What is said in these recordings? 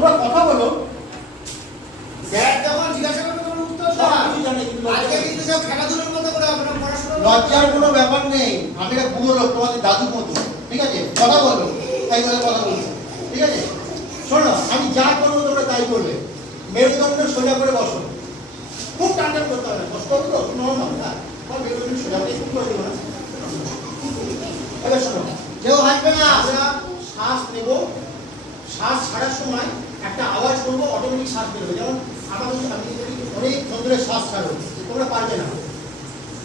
তোমরা কথা বলো। স্যার যখন জিজ্ঞাসা করবে তখন উত্তর দাও জানে কিন্তু আজকে কিন্তু সব খেলাধুলার মতো করে আপনার পড়াশোনা লজ্জার কোনো ব্যাপার নেই। আমি একটা বুড়ো লোক তোমাদের দাদুর মতো। ঠিক আছে? কথা বলো। তাই বলে কথা বলছো। ঠিক আছে? শোনো আমি যা করব তোমরা তাই করবে। মেরুদণ্ড সোজা করে বসো। খুব টান্ডান করতে হবে কষ্ট হবে তো নর্মাল না মেরুদণ্ড সোজা করে খুব করে দেবো না। এবার শোনো কেউ হাসবে না। আমরা শ্বাস নেব। শ্বাস ছাড়ার সময় একটা আওয়াজ করব অটোমেটিক শ্বাস বেরোবে যেমন আমাদের আমি যদি অনেক ধরে শ্বাস ছাড়ো তোমরা পারবে না।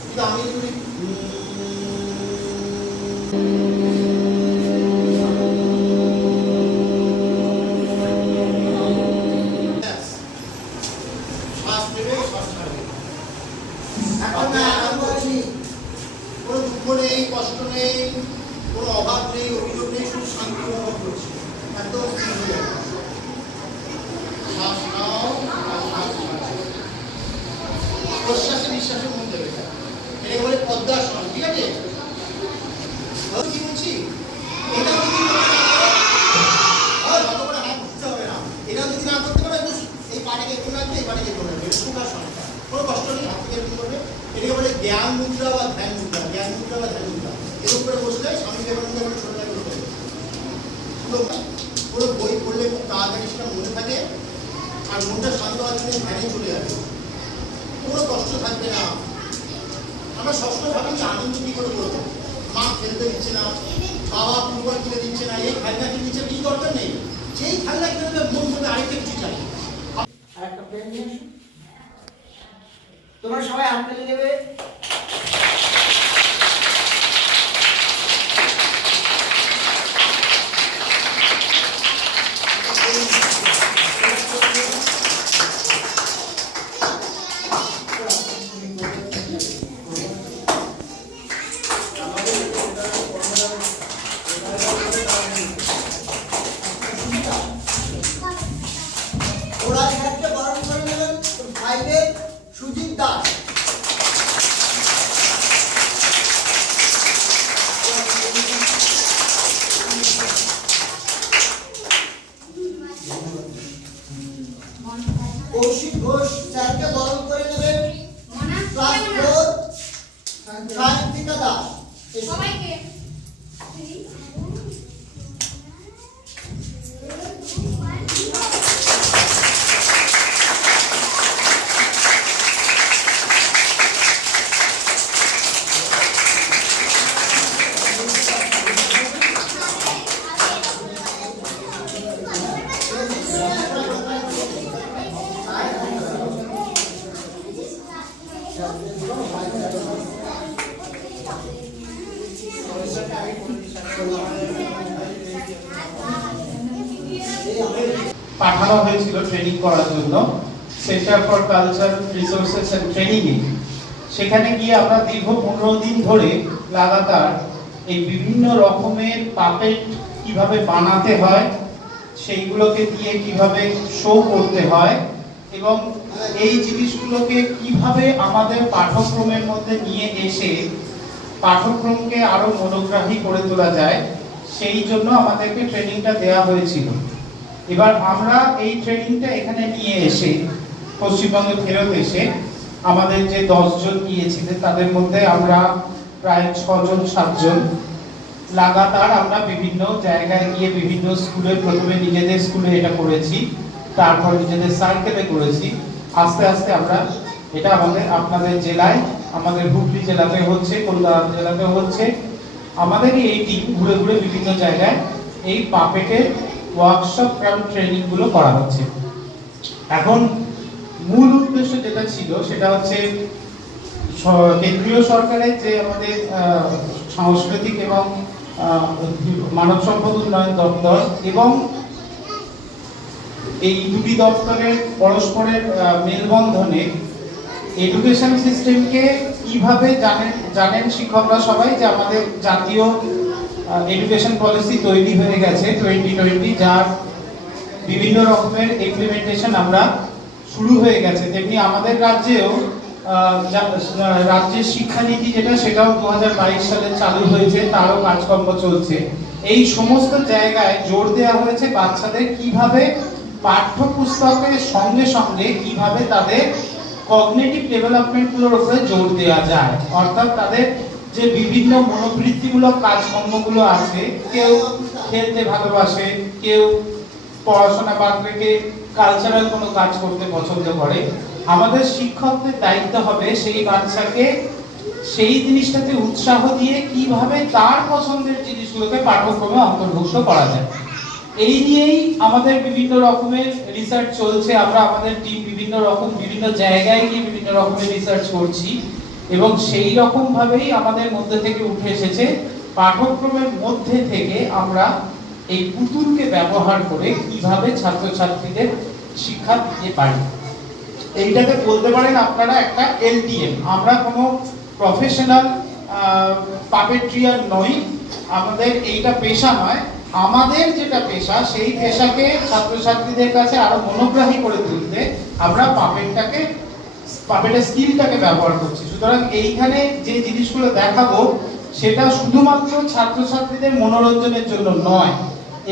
কিন্তু আমি যদি শ্বাস নেবে শ্বাস ছাড়বে। এখন বলছি কোনো দুঃখ নেই কষ্ট নেই কোনো অভাব নেই অভিযোগ নেই শুধু শান্তি অনুভব করছি। একদম। শ্বাস নাও শ্বাস এটা এটা করতে পারো এই পাটাকে একটু রাখবে এই পাটাকে একটু রাখবে কোনো কষ্ট নেই এটাকে বলে জ্ঞান মুদ্রা বা মুদ্রা জ্ঞান মুদ্রা বা ধ্যান মুদ্রা এর উপরে বসলে স্বামী বিবেকানন্দ একটা ছোট লাগে করতে পুরো পুরো বই পড়লে খুব তাড়াতাড়ি সেটা মনে থাকে আর মনটা শান্ত হওয়ার জন্য ধ্যানে চলে যাবে। কোনো কষ্ট থাকবে না। আমরা সবসময় ভাবি যে আনন্দ কি করে করব? মা খেলতে দিচ্ছে না, বাবা ফুটবল কিনে দিচ্ছে না, এই খেলনা কিনে দিচ্ছে কিছু দরকার নেই? যেই খেলনা কিনে দেবে, মন মধ্যে আরেকটা কিছু চাই। তোমরা সবাই হাত দেবে সায়ন্তিকা দাস। সবাইকে। পাঠানো হয়েছিল ট্রেনিং করার জন্য। Centre for culture resources and training সেখানে গিয়ে আমরা দীর্ঘ পনেরো দিন ধরে লাগাতার এই বিভিন্ন রকমের পাপেট কীভাবে বানাতে হয়, সেইগুলোকে দিয়ে কীভাবে শো করতে হয় এবং এই জিনিসগুলোকে কীভাবে আমাদের পাঠ্যক্রমের মধ্যে নিয়ে এসে পাঠ্যক্রমকে আরও মনোগ্রাহী করে তোলা যায়, সেই জন্য আমাদেরকে ট্রেনিংটা দেওয়া হয়েছিল। এবার আমরা এই ট্রেনিংটা এখানে নিয়ে এসে, পশ্চিমবঙ্গে ফেরত এসে আমাদের যে দশজন গিয়েছিলেন তাদের মধ্যে আমরা প্রায় ছজন, সাতজন লাগাতার আমরা বিভিন্ন জায়গায় গিয়ে বিভিন্ন স্কুলে, প্রথমে নিজেদের স্কুলে এটা করেছি, তারপর নিজেদের সার্কেলে করেছি। আস্তে আস্তে আমরা এটা আমাদের আপনাদের জেলায় আমাদের হুগলি জেলাতে হচ্ছে, কলকাতা জেলাতে হচ্ছে। আমাদেরই এই টিম ঘুরে ঘুরে বিভিন্ন জায়গায় এই পাপেটের ওয়ার্কশপ কাম ট্রেনিংগুলো করা হচ্ছে। এখন মূল উদ্দেশ্য যেটা ছিল, সেটা হচ্ছে কেন্দ্রীয় সরকারের যে আমাদের সাংস্কৃতিক এবং মানব সম্পদ উন্নয়ন দপ্তর এবং এই দুটি দপ্তরের পরস্পরের মেলবন্ধনে এডুকেশন সিস্টেমকে কীভাবে জানেন জানেন শিক্ষকরা সবাই যে আমাদের জাতীয় এডুকেশন পলিসি তৈরি হয়ে গেছে টোয়েন্টি টোয়েন্টি যার বিভিন্ন রকমের ইমপ্লিমেন্টেশন আমরা শুরু হয়ে গেছে। তেমনি আমাদের রাজ্যেও রাজ্যের শিক্ষানীতি যেটা, সেটাও দু হাজার বাইশ সালে চালু হয়েছে, তারও কাজকর্ম চলছে। এই সমস্ত জায়গায় জোর দেওয়া হয়েছে বাচ্চাদের কীভাবে পাঠ্যপুস্তকের সঙ্গে সঙ্গে কীভাবে তাদের কগনিটিভ ডেভেলপমেন্টগুলোর উপরে জোর দেওয়া যায়। অর্থাৎ তাদের যে বিভিন্ন মনোবৃত্তিমূলক কাজকর্মগুলো আছে, কেউ খেলতে ভালোবাসে, কেউ পড়াশোনা বাদ রেখে কালচারাল কোনো কাজ করতে পছন্দ করে। আমাদের শিক্ষকদের দায়িত্ব হবে সেই বাচ্চাকে সেই জিনিসটাতে উৎসাহ দিয়ে কীভাবে তার পছন্দের জিনিসগুলোকে পাঠ্যক্রমে অন্তর্ভুক্ত করা যায়। এই নিয়েই আমাদের বিভিন্ন রকমের রিসার্চ চলছে। আমরা আমাদের টিম বিভিন্ন রকম, বিভিন্ন জায়গায় গিয়ে বিভিন্ন রকমের রিসার্চ করছি এবং সেই রকম ভাবেই আমাদের মধ্যে থেকে উঠে এসেছে। পাঠ্যক্রমের মধ্যে থেকে আমরা এই পুতুলকে ব্যবহার করে কীভাবে ছাত্রছাত্রীদের শিক্ষা দিতে পারি। এইটাকে বলতে পারেন আপনারা একটা এলটিএম আমরা কোনো প্রফেশনাল পাপেট্রিয়ার নই। আমাদের এইটা পেশা নয়। আমাদের যেটা পেশা, সেই পেশাকে ছাত্রছাত্রীদের কাছে আরও মনোগ্রাহী করে তুলতে আমরা পাপেটটাকে পাপেটের স্কিলটাকে ব্যবহার করছি। সুতরাং এইখানে যে জিনিসগুলো দেখাবো, সেটা শুধুমাত্র ছাত্রছাত্রীদের মনোরঞ্জনের জন্য নয়,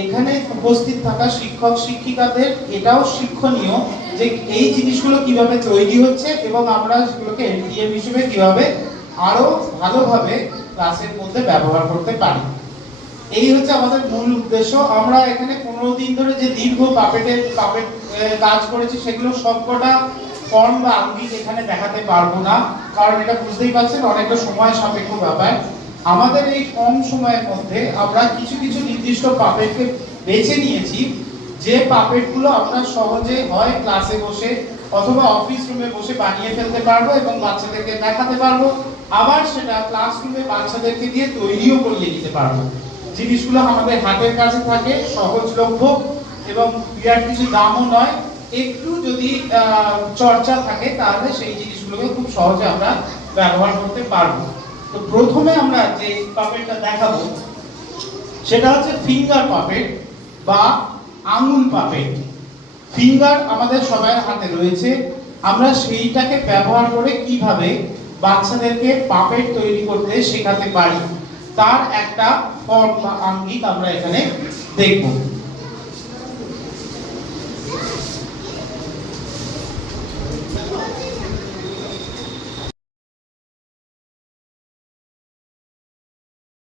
এখানে উপস্থিত থাকা শিক্ষক, শিক্ষিকাদের, এটাও শিক্ষণীয় যে এই জিনিসগুলো কীভাবে তৈরি হচ্ছে এবং আমরা সেগুলোকে এলটিএম হিসেবে কীভাবে আরও ভালোভাবে ক্লাসের মধ্যে ব্যবহার করতে পারি। এই হচ্ছে আমাদের মূল উদ্দেশ্য। আমরা এখানে পনেরো দিন ধরে যে দীর্ঘ পাপেটের পাপেট কাজ করেছি, সেগুলো সবকটা ফর্ম বা আঙ্গিক এখানে দেখাতে পারব না, কারণ এটা বুঝতেই পারছেন, অনেকটা সময় সাপেক্ষ ব্যাপার। আমাদের এই কম সময়ের মধ্যে আমরা কিছু কিছু নির্দিষ্ট পাপেটকে বেছে নিয়েছি, যে পাপেটগুলো আমরা সহজে হয় ক্লাসে বসে অথবা অফিস রুমে বসে বানিয়ে ফেলতে পারব এবং বাচ্চাদেরকে দেখাতে পারব। আবার সেটা ক্লাসরুমে বাচ্চাদেরকে দিয়ে তৈরিও করিয়ে দিতে পারব। জিনিসগুলো আমাদের হাতের কাছে থাকে সহজলভ্য এবং বিরাট কিছু দামও নয়। একটু যদি চর্চা থাকে, তাহলে সেই জিনিসগুলোকে খুব সহজে আমরা ব্যবহার করতে পারব। তো প্রথমে আমরা যে পাপেটটা দেখাবো, সেটা হচ্ছে ফিঙ্গার পাপেট বা আঙুল পাপেট। ফিঙ্গার আমাদের সবার হাতে রয়েছে। আমরা সেইটাকে ব্যবহার করে কীভাবে বাচ্চাদেরকে পাপেট তৈরি করতে শেখাতে পারি? তার একটা ফর্ম বা আঙ্গিক আমরা এখানে দেখব।